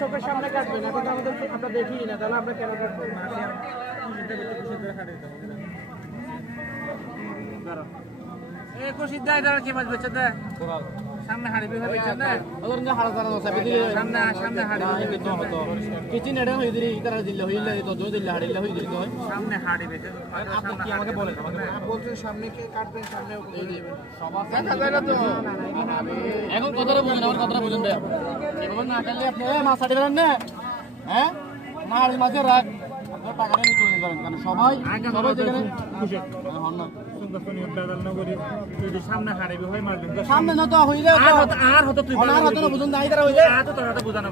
চোখের সামনে কাটবেন এখন আমাদের আমরা দেখি না, তাহলে আমরা কেন কাটবো? কি মাছ বেচে দেয় সামনে হাড়ি বিভাগ বেচে দেয় সামনে সামনে হাড়ি কিচেন এডা হই দিই ইতারা দিলে হইলে তো দো দিলে হাড়িলে হই দিই তো সামনে হাড়ি বেচে আপনি কি আমাকে বলেন বলছেন সামনে কে কাটবেন সামনে এই দিবেন সবার দেখা যায় না তো এখন কথাটা বলেন আমার কথাটা বলেন ভাই এভাবে না কাটলে আপনি মাছ ছাড়ি দেন না হ্যাঁ মাছ মাঝে রাখ আপনারা টাকাটা নিয়ে চলে যাবেন কারণ সবাই যেখানে খুশি হন না সামনে না তো হইলে আর হতো তুই আর হতো না বুঝুন না আইতারা হইলে আর তো তোরা বুঝানো